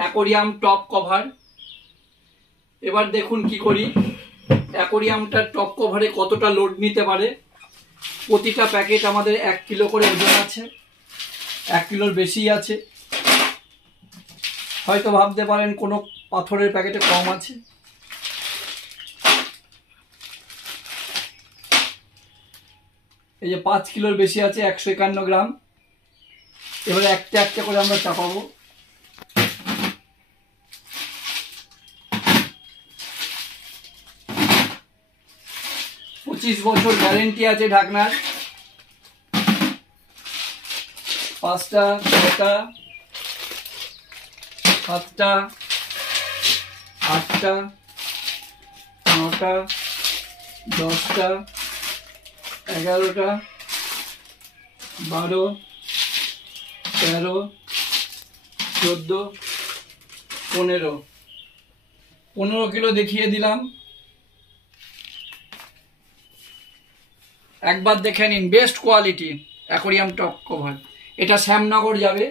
Aquarium top cover. এবার দেখুন কি করি। অ্যাকোরিয়ামটার টপ কভারে কতটা লোড নিতে পারে। প্রতিটা প্যাকেট আমাদের 1 কিলো করে ওজন আছে, 1 কিলোর বেশি আছে। হয়তো ভাবতে পারেন কোনো পাথরের প্যাকেটে কম আছে। এই যে 5 কিলোর বেশি আছে, 151 গ্রাম। এবারে একটা একটা করে আমরা চাপাবো। পঁচিশ বছর গ্যারেন্টি আছে ঢাকনার। 5টা 6টা 7টা 8টা 9টা 10টা 11টা 12 13 14 15 কিলো দেখিয়ে দিলাম। একবার দেখে নিন, best quality aquarium top cover. এটা শ্যামনগর যাবে।